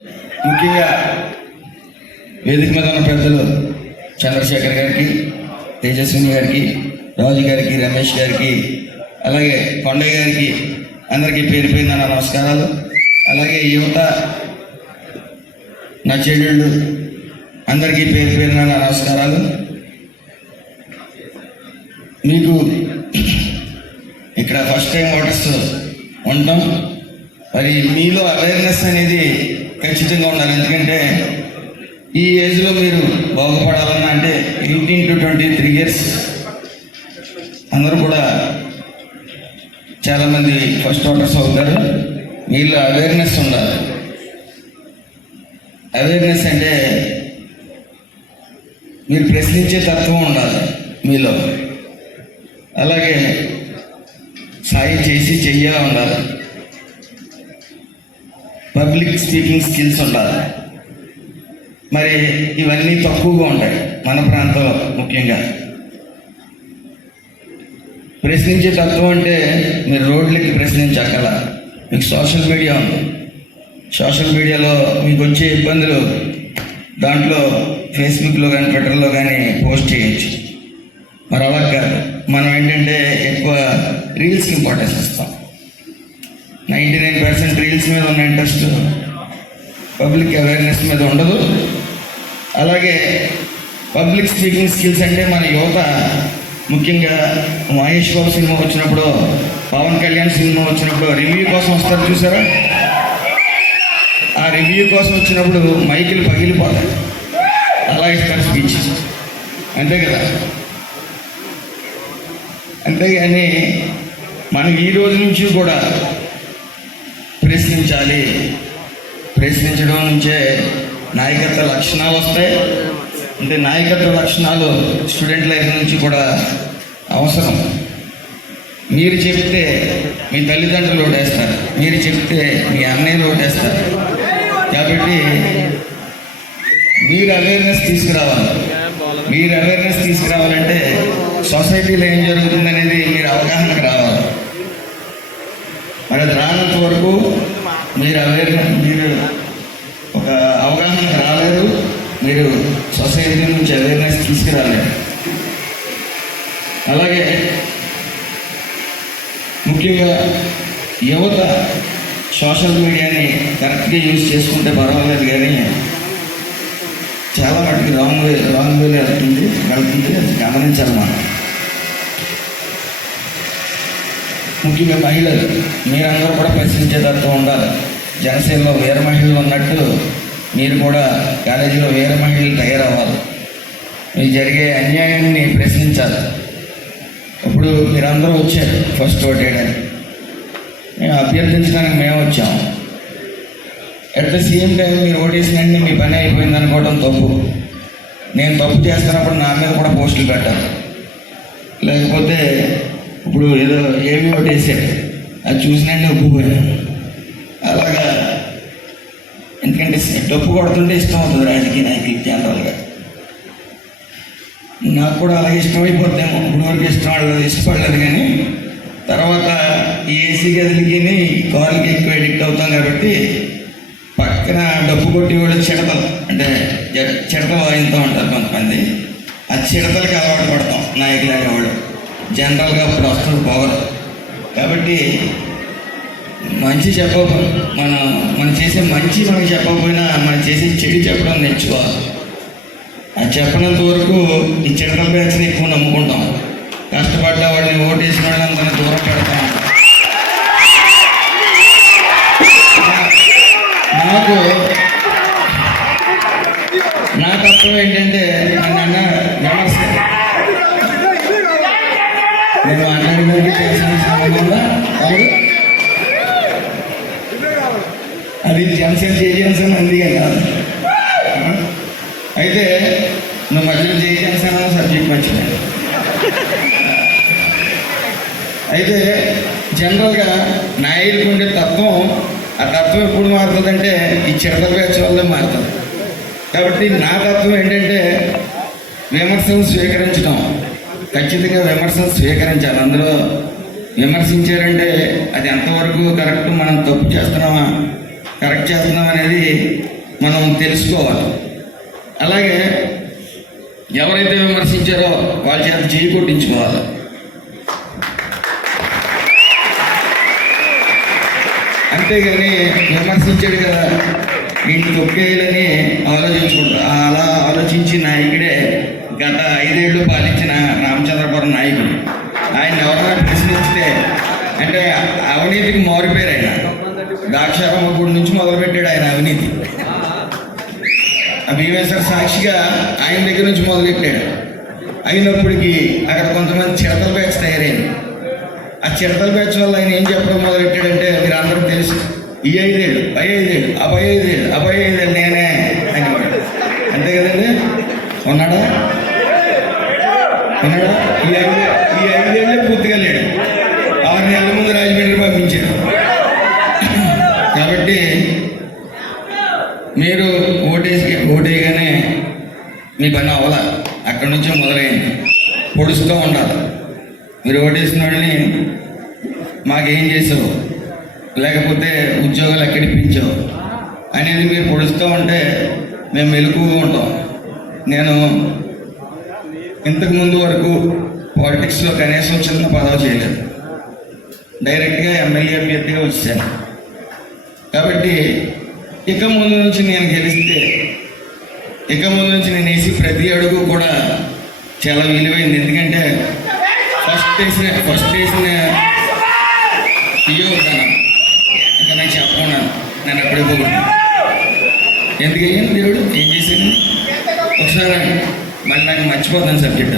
ముఖ్యంగా వేదిక మీద ఉన్న పెద్దలు చంద్రశేఖర్ గారికి, తేజస్విని గారికి, రాజు గారికి, రమేష్ గారికి, అలాగే కొండయ్య గారికి అందరికీ పేరు పేరున నా నమస్కారాలు. అలాగే యువత, నా చెల్లెళ్ళు అందరికీ పేరు పేరున నా నమస్కారాలు. మీకు ఇక్కడ ఫస్ట్ టైం ఓటర్స్ ఉంటాం. మరి మీలో అవేర్నెస్ అనేది ఖచ్చితంగా ఉండాలి. ఎందుకంటే ఈ ఏజ్లో మీరు బాగుపడాలన్నా అంటే 18 to 23 years అందరూ కూడా చాలామంది ఫస్ట్ ఓటర్స్ అవుతారు. మీలో అవేర్నెస్ ఉండాలి. అవేర్నెస్ అంటే మీరు ప్రశ్నించే తత్వం ఉండాలి మీలో. అలాగే సాయం చేసి చెయ్యాలి ఉండాలి. పబ్లిక్ స్పీకింగ్ స్కిల్స్ ఉండాలి. మరి ఇవన్నీ తక్కువగా ఉంటాయి మన ప్రాంతంలో. ముఖ్యంగా ప్రశ్నించే తత్వం అంటే మీరు రోడ్లకి ప్రశ్నించగల. మీకు సోషల్ మీడియా ఉంది. సోషల్ మీడియాలో మీకు వచ్చే ఇబ్బందులు దాంట్లో ఫేస్బుక్లో కానీ ట్విట్టర్లో కానీ పోస్ట్ చేయొచ్చు. మరి అలా కాదు. మనం ఏంటంటే ఎక్కువ రీల్స్కి ఇంపార్టెన్స్ ఇస్తాం. 99% రీల్స్ మీద ఉన్న ఇంట్రెస్ట్ పబ్లిక్ అవేర్నెస్ మీద ఉండదు. అలాగే పబ్లిక్ స్పీకింగ్ స్కిల్స్ అంటే మన యువత ముఖ్యంగా మహేష్ బాబు సినిమా వచ్చినప్పుడు, పవన్ కళ్యాణ్ సినిమా వచ్చినప్పుడు రివ్యూ కోసం వస్తారు చూసారా? ఆ రివ్యూ కోసం వచ్చినప్పుడు మైకులు పగిలిపోతాయి. అలా ఇస్తారు స్పీచ్. అంతే కదా? అంతేగాని మనం ఈ రోజు నుంచి కూడా ప్రశ్నించాలి. ప్రశ్నించడం నుంచే నాయకత్వ లక్షణాలు వస్తాయి. అంటే నాయకత్వ లక్షణాలు స్టూడెంట్ లైఫ్ నుంచి కూడా అవసరం. మీరు చెప్తే మీ తల్లిదండ్రులు ఓటేస్తారు, మీరు చెప్తే మీ అన్నయ్యలు ఓటేస్తారు. కాబట్టి మీరు అవేర్నెస్ తీసుకురావాలి. మీరు అవేర్నెస్ తీసుకురావాలంటే సొసైటీలో ఏం జరుగుతుంది అనేది మీరు అవగాహనకు రావాలి. మరి అది రానంత వరకు మీరు ఒక అవగాహనకు రాలేరు. మీరు సొసైటీ నుంచి అవేర్నెస్ తీసుకురాలేరు. అలాగే ముఖ్యంగా యువత సోషల్ మీడియాని కరెక్ట్గా యూజ్ చేసుకుంటే పర్వాలేదు, కానీ చాలా మటుకు రాంగ్ వేలో వెళ్తుంది. అది గమనించాలి మనం. ముఖ్యంగా మహిళలు, మీరందరూ కూడా ప్రశ్నించే తత్వం ఉండాలి. జనసేనలో వీర మహిళలు ఉన్నట్టు మీరు కూడా కాలేజీలో వీర మహిళలు తయారవ్వాలి. మీకు జరిగే అన్యాయాన్ని ప్రశ్నించాలి. ఇప్పుడు మీరందరూ వచ్చారు ఫస్ట్ ఓట్ వేయడానికి. మేము అభ్యర్థించడానికి మేము వచ్చాము. అట్ ద సేమ్ టైం మీరు ఓటేసినండి మీ పని అయిపోయింది అనుకోవడం తప్పు. నేను తప్పు చేస్తున్నప్పుడు నా మీద కూడా పోస్టులు పెట్టాలి. లేకపోతే ఇప్పుడు ఏదో ఏమి ఓటేసాడు అది చూసినండి ఒప్పుపోయాను. అలాగా ఎందుకంటే డప్పు కొడుతుంటే ఇష్టం అవుతుంది రాజకీయ నాయకులకి. జనరల్గా నాకు కూడా అలాగే ఇష్టమైపోద్దేమో. ఇప్పుడు వరకు ఇష్టపడలేదు, కానీ తర్వాత ఈ ఏసీ గదులకి కార్లకి ఎక్కువ ఎడిక్ట్ అవుతాం. కాబట్టి పక్కన డప్పు కొట్టి కూడా చిడతలు, అంటే చిడతలు వాయిస్తూ ఉంటారు కొంతమంది. ఆ చిడతలకి అలవాటు పడతాం నాయకులు అనేవాడు. జనరల్గా అప్పుడు వస్తుంది పోగరు. కాబట్టి మంచి మనం చేసే మంచి మనకి చెప్పకపోయినా మనం చేసే చెడు చెప్పడం నేర్చుకోవాలి. అది చెప్పినంత వరకు ఈ చిడతల బ్యాచ్ని ఎక్కువ నమ్ముకుంటాం. కష్టపడ్డ వాడిని ఓటేసిన వాళ్ళందరినీ దూరం పెడతాం. నా తత్వం ఏంటంటే నన్ను విమర్శ, నేను అన్నాడు చేసిన సంబంధంలో అది జనసేన జనసేన ఉంది కాదు. అయితే నువ్వు మధ్యలో జనసేన సబ్జెక్ట్ మర్చిపోయాను. అయితే జనరల్గా నాయకుడికి ఉండే తత్వం, ఆ తత్వం ఎప్పుడు మారుతుందంటే ఈ చిడతల బ్యాచ్ వల్లే మారుతుంది. కాబట్టి నా తత్వం ఏంటంటే విమర్శలు స్వీకరించడం. ఖచ్చితంగా విమర్శలు స్వీకరించాలి. అందులో విమర్శించారంటే అది ఎంతవరకు కరెక్ట్, మనం తప్పు చేస్తున్నామా కరెక్ట్ చేస్తున్నాం అనేది మనం తెలుసుకోవాలి. అలాగే ఎవరైతే విమర్శించారో వాళ్ళ చేత చేయి కొట్టించుకోవాలి. అంతేగాని విమర్శించాడు కదా వీటిని తొక్కేయాలని ఆలోచించుకుంటారు. అలా ఆలోచించి నాయకుడే గత 5 ఏళ్ళు పాలించిన రామచంద్రపురం నాయకుడు. ఆయన ఎవరైనా ప్రశ్నిస్తే అంటే అవినీతికి మారిపోయారు. ఆయన ద్రాక్షారామ గుడి నుంచి మొదలుపెట్టాడు ఆయన అవినీతి. ఆ భీమేశ్వర సాక్షిగా ఆయన దగ్గర నుంచి మొదలెట్టాడు. అయినప్పటికీ అక్కడ కొంతమంది చిడతల బ్యాచ్ తయారైంది. ఆ చిడతల బ్యాచ్ వల్ల ఆయన ఏం చెప్పడం మొదలెట్టాడంటే మీరు అందరూ తెలుసు, ఈ 5 ఏళ్ళు, 5 ఏళ్ళు, 5 ఏళ్ళు, 5 ఏళ్ళు నేనే అనేవాడు. అంతే కదండి, ఉన్నాడా? ఈ 5 ఏళ్ళే పూర్తిగా లేడు. 6 నెలల ముందు రాజమండ్రి పంపించారు. కాబట్టి మీరు ఓటేయగానే మీ పని అవ్వాల, అక్కడి నుంచే మొదలైంది. పొడుస్తూ ఉండాలి. మీరు ఓటేసిన వాళ్ళని మాకేం చేసావు, లేకపోతే ఉద్యోగాలు ఎక్కడిపించావు అనేది మీరు పొడుస్తూ ఉంటే మేము మెలకువగా ఉంటాం. నేను ఇంతకుముందు వరకు పాలిటిక్స్లో కనీసం చిన్న పదవి చేయలేదు. డైరెక్ట్గా ఎమ్మెల్యే అభ్యర్థిగా వచ్చాను. కాబట్టి ఇక ముందు నుంచి నేను గెలిస్తే, ఇక ముందు నుంచి నేను వేసి ప్రతి అడుగు కూడా చాలా విలువైంది. ఎందుకంటే ఫస్ట్ వేసిన ఇయ్యో ఉంటాను, ఇంకా నేను చెప్పుకున్నాను. నేను అప్పుడే పోగొట్టాను. ఎందుకయ్యాను దేవుడు ఏం చేశాను ఒకసారి, మళ్ళీ నాకు మర్చిపోతాను సబ్జెక్ట్.